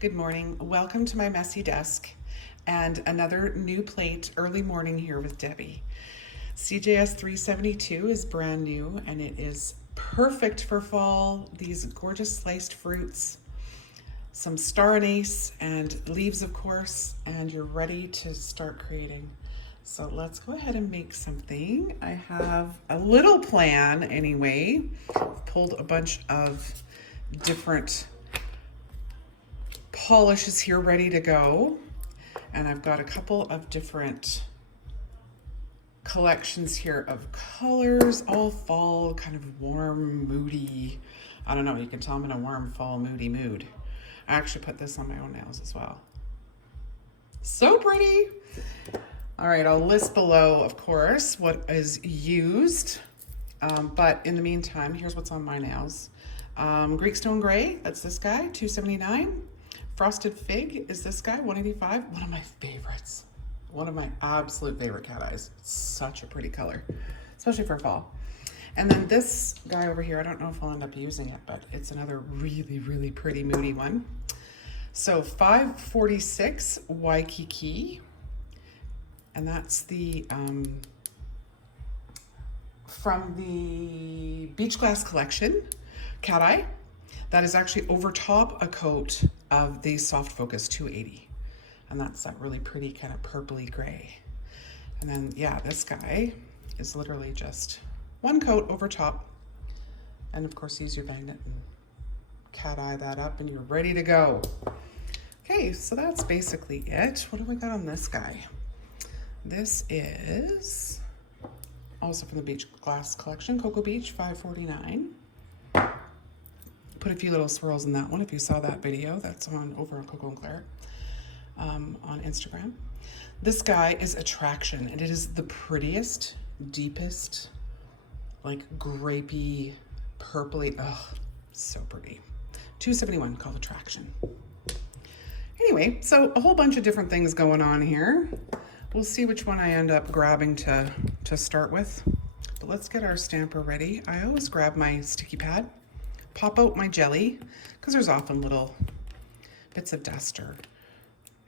Good morning. Welcome to my messy desk and another new plate early morning here with Debbie. CjS-372 is brand new and it is perfect for fall. These gorgeous sliced fruits, some star anise and leaves, of course, and you're ready to start creating. So let's go ahead and make something. I have a little plan anyway. I've pulled a bunch of different polishes here ready to go, and I've got a couple of different collections here of colors, all fall, kind of warm, moody. I don't know, you can tell I'm in a warm fall moody mood. I actually put this on my own nails as well. So pretty. All right, I'll list below, of course, what is used, but in the meantime, here's what's on my nails. Greek Stone Gray, that's this guy, $2.79. Frosted Fig is this guy, $1.85. One of my favorites. One of my absolute favorite cat eyes. It's such a pretty color, especially for fall. And then this guy over here, I don't know if I'll end up using it, but it's another really, really pretty moody one. So $5.46 Waikiki. And that's the, from the Beach Glass Collection, cat eye. That is actually over top a coat of the Soft Focus 280. And that's that really pretty kind of purpley gray. And then, yeah, this guy is literally just one coat over top. And of course, use your magnet and cat eye that up and you're ready to go. Okay, so that's basically it. What do we got on this guy? This is also from the Beach Glass Collection, Cocoa Beach, $5.49. Put a few little swirls in that one. If you saw that video, that's over on KoKo&Claire on Instagram. This guy is Attraction, and it is the prettiest, deepest, like grapey, purpley. Oh, so pretty. $2.71, called Attraction. Anyway, so a whole bunch of different things going on here. We'll see which one I end up grabbing to start with. But let's get our stamper ready. I always grab my sticky pad, pop out my jelly, because there's often little bits of dust or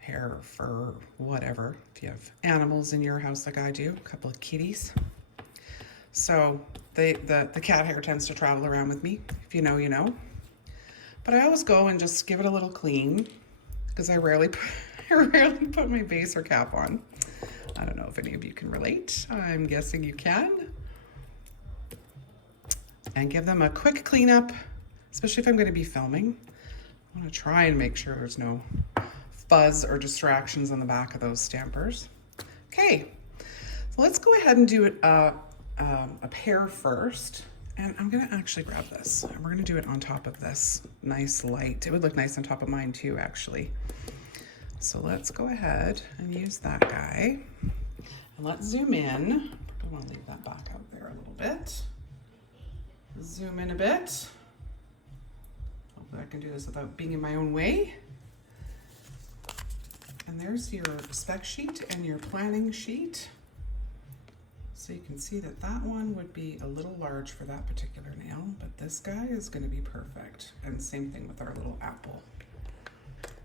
hair or fur, whatever, if you have animals in your house like I do, a couple of kitties. So the cat hair tends to travel around with me. If you know, you know. But I always go and just give it a little clean, because I rarely put my base or cap on. I don't know if any of you can relate. I'm guessing you can. And give them a quick cleanup, especially if I'm going to be filming. I want to try and make sure there's no fuzz or distractions on the back of those stampers. Okay, so let's go ahead and do a pear first. And I'm going to actually grab this. And we're going to do it on top of this nice light. It would look nice on top of mine too, actually. So let's go ahead and use that guy. And let's zoom in. I want to leave that back out there a little bit. Zoom in a bit. Hopefully I can do this without being in my own way. And there's your spec sheet and your planning sheet. So you can see that that one would be a little large for that particular nail, but this guy is going to be perfect. And same thing with our little apple.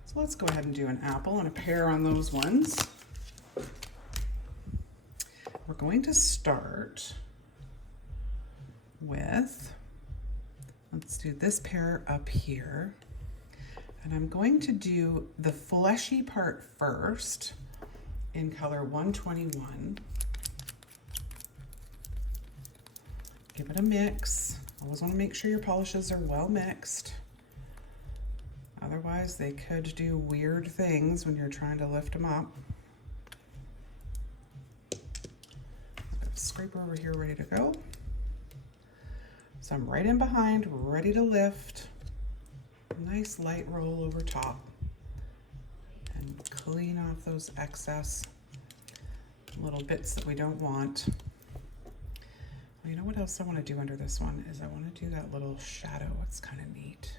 So let's go ahead and do an apple and a pear on those ones. We're going to start with, let's do this pear up here. And I'm going to do the fleshy part first in color 121. Give it a mix. Always want to make sure your polishes are well mixed. Otherwise, they could do weird things when you're trying to lift them up. Scraper over here ready to go. So I'm right in behind, ready to lift. Nice light roll over top. And clean off those excess little bits that we don't want. Well, you know what else I want to do under this one is I want to do that little shadow. It's kind of neat.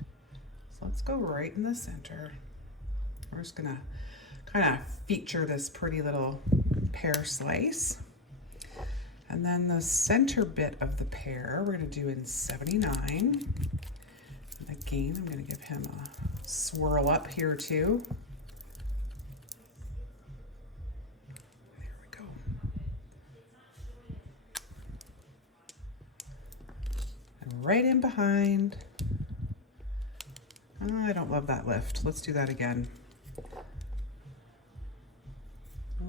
So let's go right in the center. We're just gonna kind of feature this pretty little pear slice. And then the center bit of the pear, we're gonna do in 79. And again, I'm gonna give him a swirl up here too. There we go. And right in behind. Oh, I don't love that lift. Let's do that again.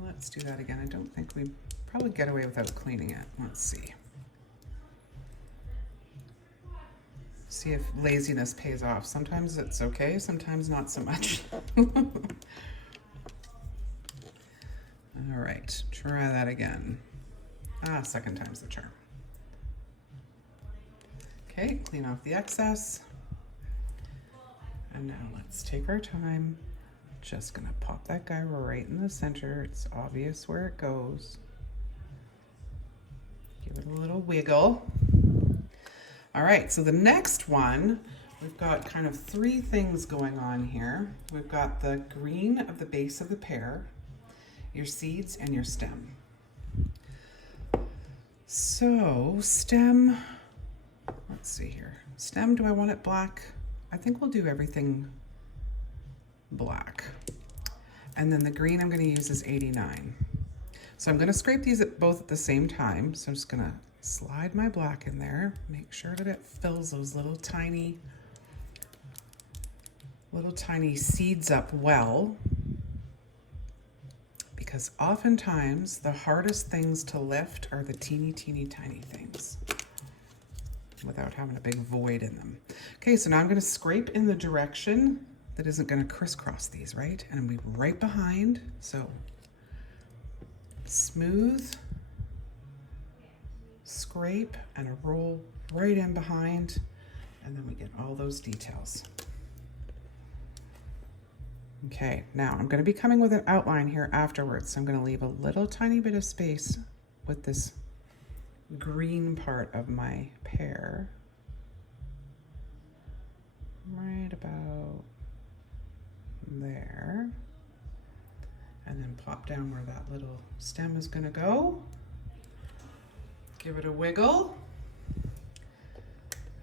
Let's do that again. I don't think we probably get away without cleaning it. Let's see. See if laziness pays off. Sometimes it's okay, sometimes not so much. All right, try that again. Second time's the charm. Okay, clean off the excess. And now let's take our time. Just gonna pop that guy right in the center. It's obvious where it goes. Give it a little wiggle. All right, so the next one, we've got kind of three things going on here. We've got the green of the base of the pear, your seeds, and your stem. So stem, let's see here. Stem, do I want it black? I think we'll do everything black. And then the green I'm gonna use is 89. So I'm gonna scrape these both at the same time. So I'm just gonna slide my black in there, make sure that it fills those little tiny seeds up well, because oftentimes the hardest things to lift are the teeny tiny things without having a big void in them. Okay, so now I'm going to scrape in the direction that isn't going to crisscross these, right? And I'm going to be right behind, so smooth, scrape, and a roll right in behind, and then we get all those details. Okay, now I'm going to be coming with an outline here afterwards, so I'm going to leave a little tiny bit of space with this green part of my pear, right about there, and then pop down where that little stem is going to go. Give it a wiggle.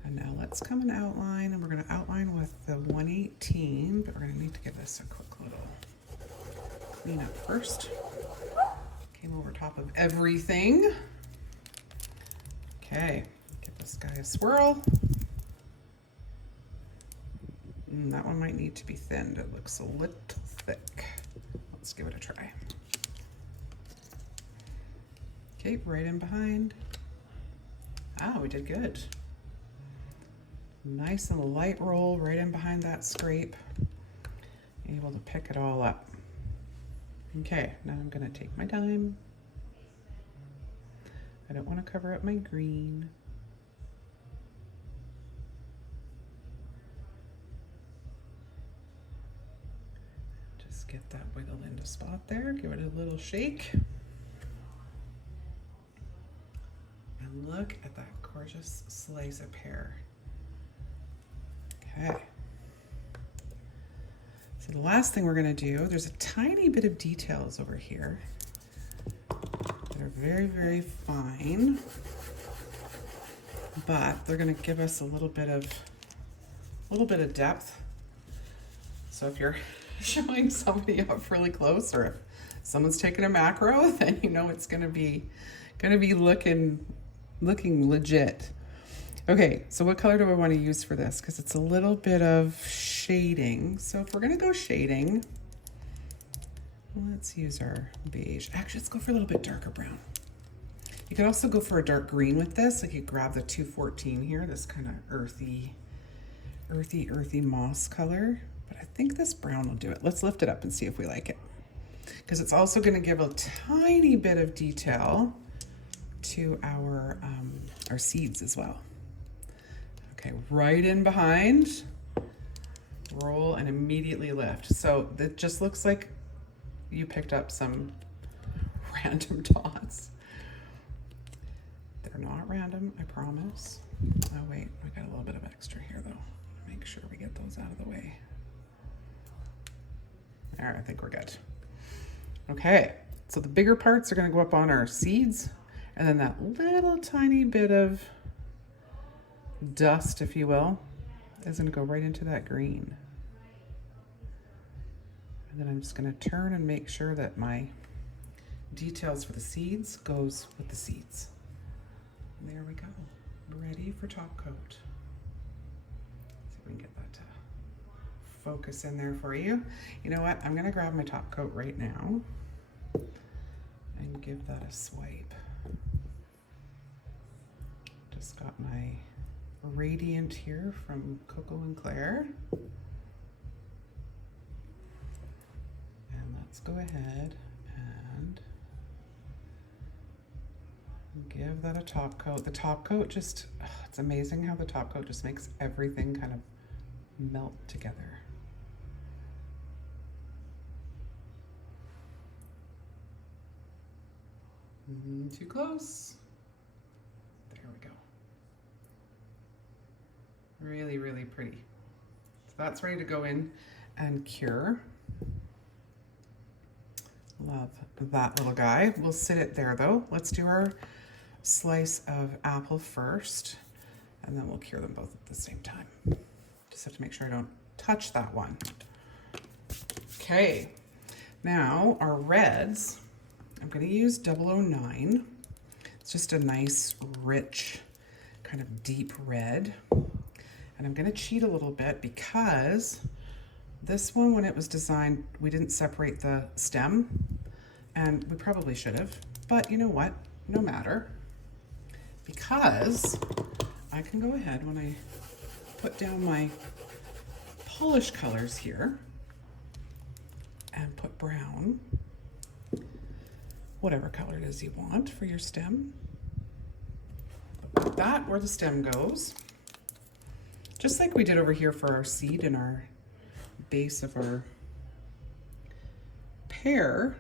And now let's come and outline, and we're going to outline with the 118, but we're going to need to give this a quick little clean up first. Came over top of everything. Okay, give this guy a swirl. That one might need to be thinned. It looks a little thick. Let's give it a try. Okay, right in behind. We did good. Nice and light roll right in behind that scrape. Able to pick it all up. Okay, now I'm gonna take my time. I don't want to cover up my green. Just get that wiggled into spot there. Give it a little shake. And look at that gorgeous slice of pear. Okay. So the last thing we're going to do, there's a tiny bit of details over here that are very fine, but they're going to give us a little bit of depth. So if you're showing somebody up really close, or if someone's taking a macro, then you know it's going to be looking legit. Okay, so what color do I want to use for this? Because it's a little bit of shading. So if we're going to go shading, let's use our beige. Actually, let's go for a little bit darker brown. You could also go for a dark green with this. Like you grab the 214 here, this kind of earthy moss color. But I think this brown will do it. Let's lift it up and see if we like it. Because it's also going to give a tiny bit of detail to our seeds as well. Okay, right in behind, roll and immediately lift. So it just looks like you picked up some random dots. They're not random, I promise. Oh wait, we got a little bit of extra here though. Make sure we get those out of the way. All right, I think we're good. Okay, so the bigger parts are gonna go up on our seeds, and then that little tiny bit of dust, if you will, is gonna go right into that green. And then I'm just gonna turn and make sure that my details for the seeds goes with the seeds. And there we go, ready for top coat. See if we can get that to focus in there for you. You know what, I'm gonna grab my top coat right now and give that a swipe. Just got my Radiant here from KoKo&Claire. And let's go ahead and give that a top coat. The top coat just, it's amazing how the top coat just makes everything kind of melt together. Too close. There we go. Really, really pretty. So that's ready to go in and cure. Love that little guy. We'll sit it there though. Let's do our slice of apple first, and then we'll cure them both at the same time. Just have to make sure I don't touch that one. Okay, now our reds, I'm gonna use 009. It's just a nice, rich, kind of deep red. And I'm gonna cheat a little bit because this one, when it was designed, we didn't separate the stem, and we probably should have, but you know what, no matter, because I can go ahead when I put down my polish colors here and put brown, whatever color it is you want for your stem. Put that where the stem goes. Just like we did over here for our seed and our base of our pear,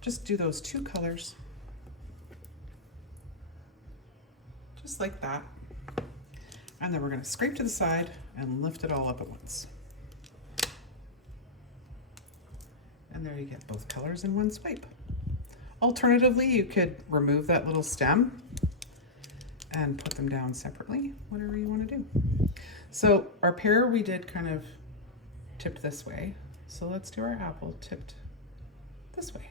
just do those two colors, just like that. And then we're gonna scrape to the side and lift it all up at once. And there you get both colors in one swipe. Alternatively, you could remove that little stem and put them down separately, whatever you want to do. So our pear we did kind of tipped this way. So let's do our apple tipped this way.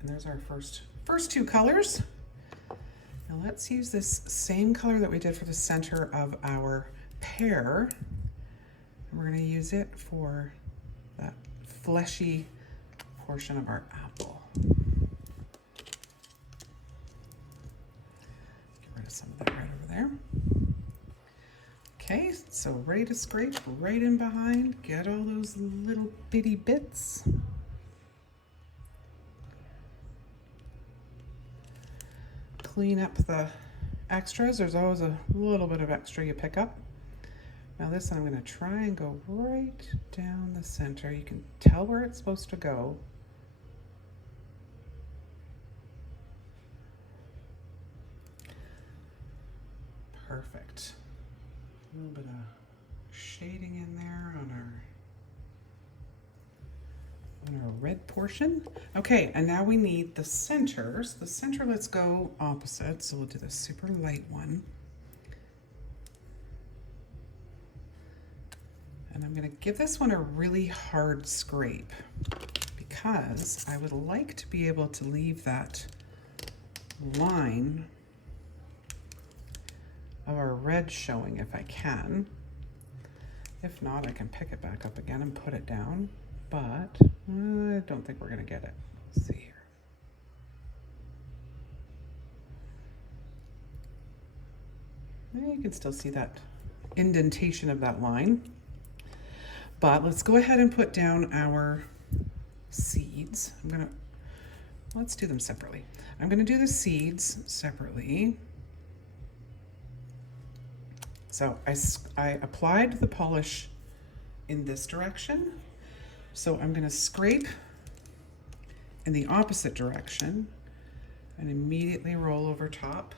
And there's our first two colors. Now let's use this same color that we did for the center of our pear. And we're going to use it for that fleshy portion of our apple. Some of that right over there. Okay, so ready to scrape right in behind, get all those little bitty bits. Clean up the extras. There's always a little bit of extra you pick up. Now this one I'm going to try and go right down the center. You can tell where it's supposed to go. Perfect. A little bit of shading in there on our red portion. Okay, and now we need the centers. The center, let's go opposite. So we'll do the super light one. And I'm gonna give this one a really hard scrape because I would like to be able to leave that line of our red showing if I can. If not, I can pick it back up again and put it down, but I don't think we're gonna get it. Let's see here. You can still see that indentation of that line, but let's go ahead and put down our seeds. Let's do them separately. I'm gonna do the seeds separately. So I applied the polish in this direction. So I'm gonna scrape in the opposite direction and immediately roll over top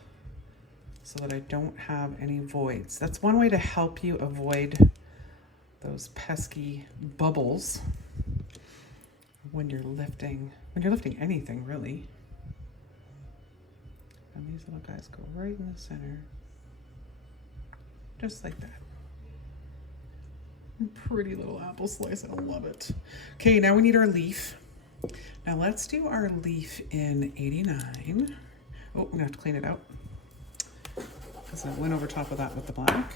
so that I don't have any voids. That's one way to help you avoid those pesky bubbles when you're lifting anything really. And these little guys go right in the center. Just like that. Pretty little apple slice, I love it. Okay, now we need our leaf. Now let's do our leaf in 89. Oh, I'm gonna have to clean it out because I went over top of that with the black.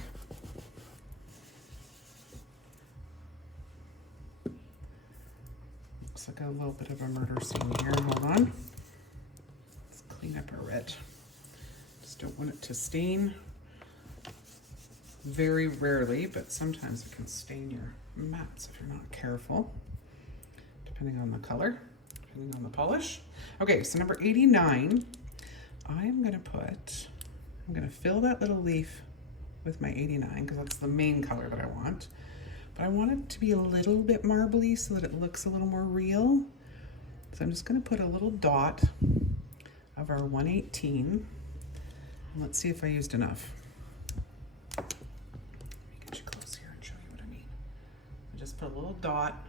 Looks like a little bit of a murder scene here, hold on. Let's clean up our red. Just don't want it to stain. Very rarely, but sometimes it can stain your mats if you're not careful, depending on the color, depending on the polish. Okay, so number 89, I'm gonna fill that little leaf with my 89 because that's the main color that I want. But I want it to be a little bit marbly so that it looks a little more real. So I'm just gonna put a little dot of our 118. And let's see if I used enough. Just put a little dot,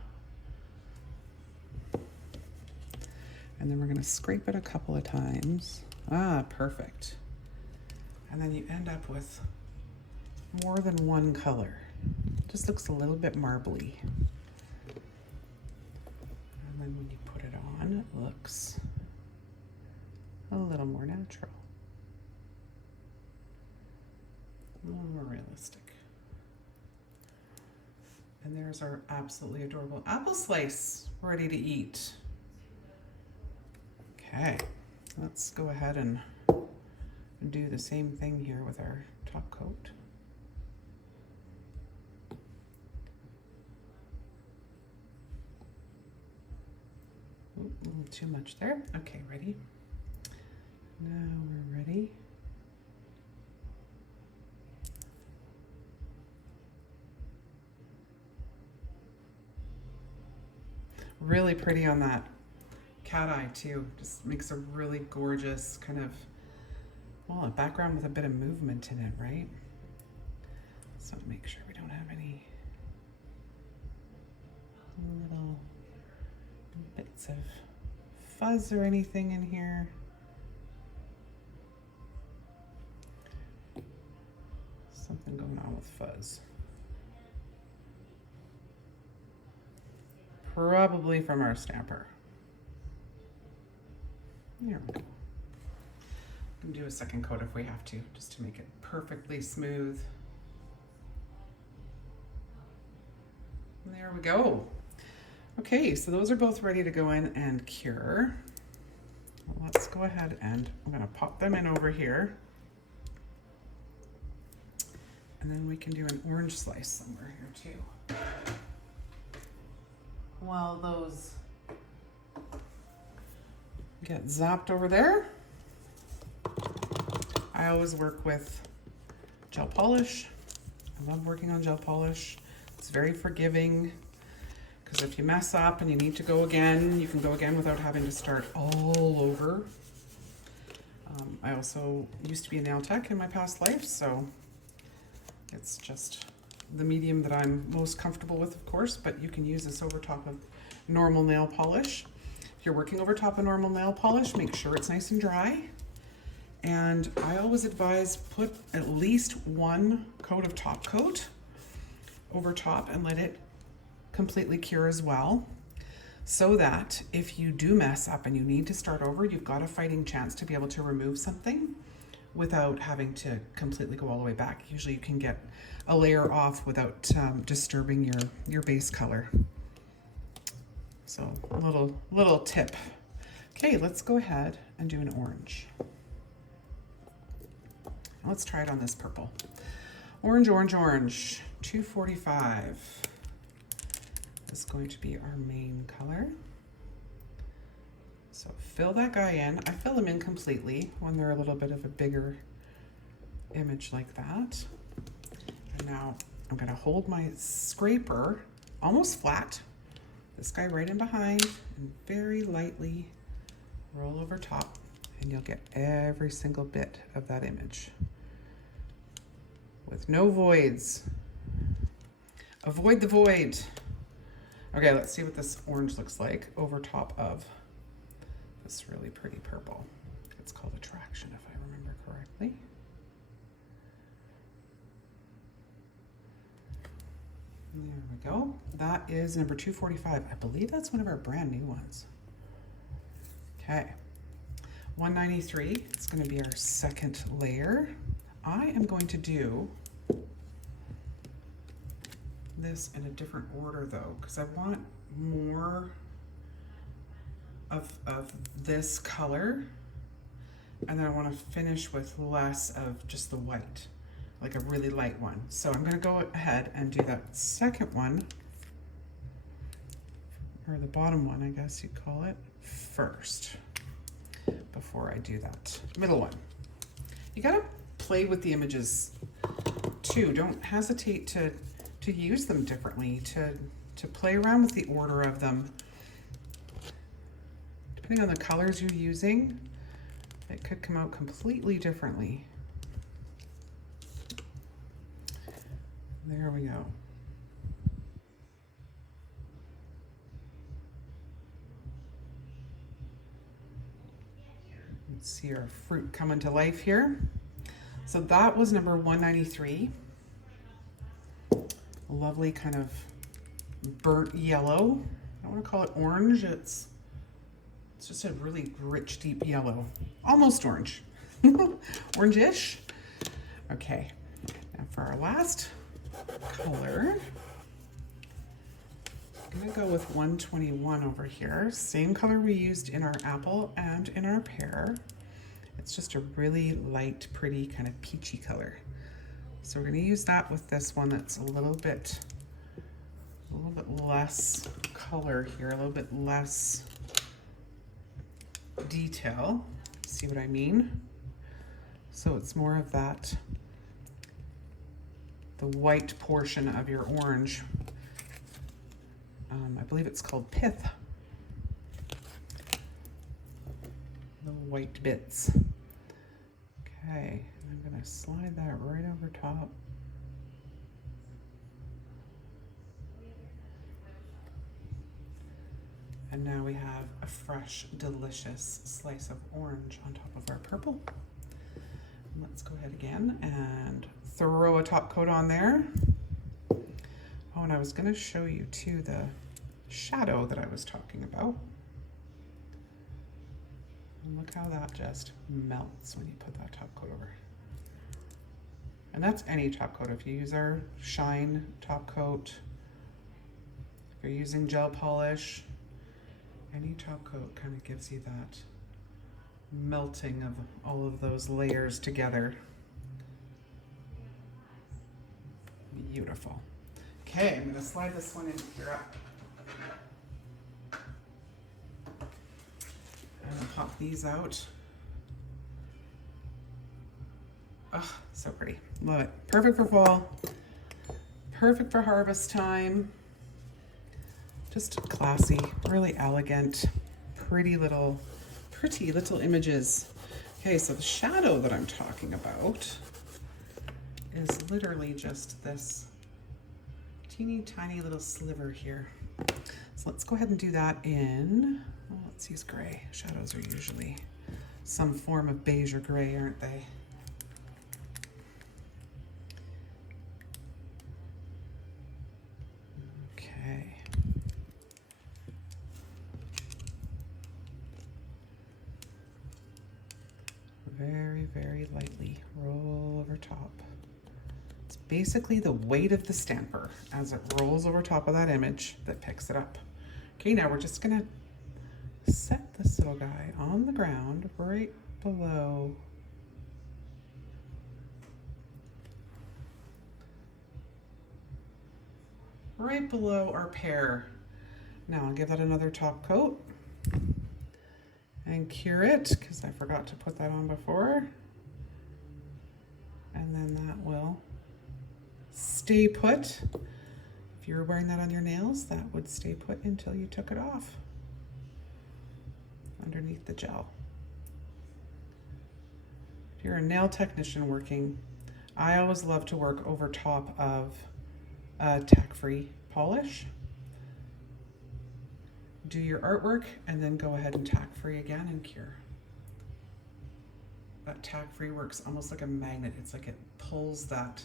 and then we're going to scrape it a couple of times. Ah, perfect. And then you end up with more than one color. Just looks a little bit marbly. And then when you put it on, it looks a little more natural, a little more realistic. And there's our absolutely adorable apple slice ready to eat. Okay, let's go ahead and do the same thing here with our top coat. Ooh, a little too much there. Okay, ready? Now we're ready. Really pretty on that cat eye too. Just makes a really gorgeous kind of, well, a background with a bit of movement in it, right? So make sure we don't have any little bits of fuzz or anything in here. Something going on with fuzz. Probably from our stamper. There we go. We can do a second coat if we have to, just to make it perfectly smooth. There we go. Okay, so those are both ready to go in and cure. Let's go ahead and I'm gonna pop them in over here. And then we can do an orange slice somewhere here too. While those get zapped over there, I always work with gel polish. I love working on gel polish. It's very forgiving because if you mess up and you need to go again, you can go again without having to start all over. I also used to be a nail tech in my past life, so it's just the medium that I'm most comfortable with, of course, but you can use this over top of normal nail polish. If you're working over top of normal nail polish, make sure it's nice and dry. And I always advise put at least one coat of top coat over top and let it completely cure as well, so that if you do mess up and you need to start over, you've got a fighting chance to be able to remove something without having to completely go all the way back. Usually you can get a layer off without disturbing your base color. So a little tip. Okay, let's go ahead and do an orange. Let's try it on this purple. Orange, orange, orange, 245 is going to be our main color. So fill that guy in. I fill them in completely when they're a little bit of a bigger image like that. And now I'm gonna hold my scraper almost flat, this guy right in behind, and very lightly roll over top, and you'll get every single bit of that image with no voids. Avoid the void. Okay, let's see what this orange looks like over top of this really pretty purple. It's called Attraction, if I remember correctly. There we go. That is number 245. I believe that's one of our brand new ones. Okay. 193, it's going to be our second layer. I am going to do this in a different order though, because I want more of this color, and then I want to finish with less of just the white, like a really light one. So I'm going to go ahead and do that second one, or the bottom one, I guess you'd call it, first, before I do that middle one. You gotta play with the images too. Don't hesitate to use them differently, to play around with the order of them. Depending on the colors you're using, it could come out completely differently. There we go. Let's see our fruit coming to life here. So that was number 193. A lovely kind of burnt yellow. I don't want to call it orange. It's just a really rich, deep yellow. Almost orange. Orange-ish. Okay. Now for our last color, I'm going to go with 121 over here. Same color we used in our apple and in our pear. It's just a really light, pretty kind of peachy color. So we're going to use that with this one that's a little bit less color here, a little bit less detail. See what I mean? So it's more of that, the white portion of your orange. I believe it's called pith. The white bits. Okay, I'm gonna slide that right over top. And now we have a fresh, delicious slice of orange on top of our purple. Let's go ahead again and throw a top coat on there. Oh, and I was gonna show you too the shadow that I was talking about. And look how that just melts when you put that top coat over. And that's any top coat. If you use our shine top coat, if you're using gel polish, any top coat kind of gives you that melting of all of those layers together. Beautiful. Okay, I'm going to slide this one in here up. And pop these out. Oh, so pretty. Love it. Perfect for fall. Perfect for harvest time. Just classy, really elegant, pretty little images. Okay, so the shadow that I'm talking about is literally just this teeny tiny little sliver here. So let's go ahead and do that in, well, let's use gray. Shadows are usually some form of beige or gray, aren't they? Okay. Very, very lightly roll over top. It's basically the weight of the stamper as it rolls over top of that image that picks it up. Okay, now we're just gonna set this little guy on the ground right below our pear. Now I'll give that another top coat and cure it because I forgot to put that on before. And then that will stay put. If you were wearing that on your nails, that would stay put until you took it off underneath the gel. If you're a nail technician working, I always love to work over top of tack-free polish. Do your artwork and then go ahead and tack-free again and cure. That tack-free works almost like a magnet. It's like it pulls that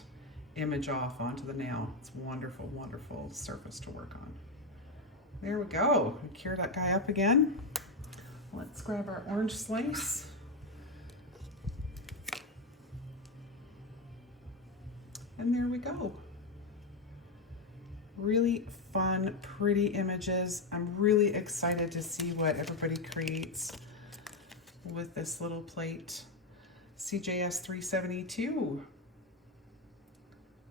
image off onto the nail. It's wonderful, wonderful surface to work on. There we go. We cure that guy up again. Let's grab our orange slice. And there we go. Really fun, pretty images. I'm really excited to see what everybody creates with this little plate CjS-372.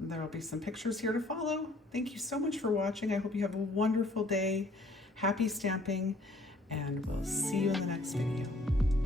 There will be some pictures here to follow. Thank you so much for watching. I hope you have a wonderful day. Happy stamping, and we'll see you in the next video.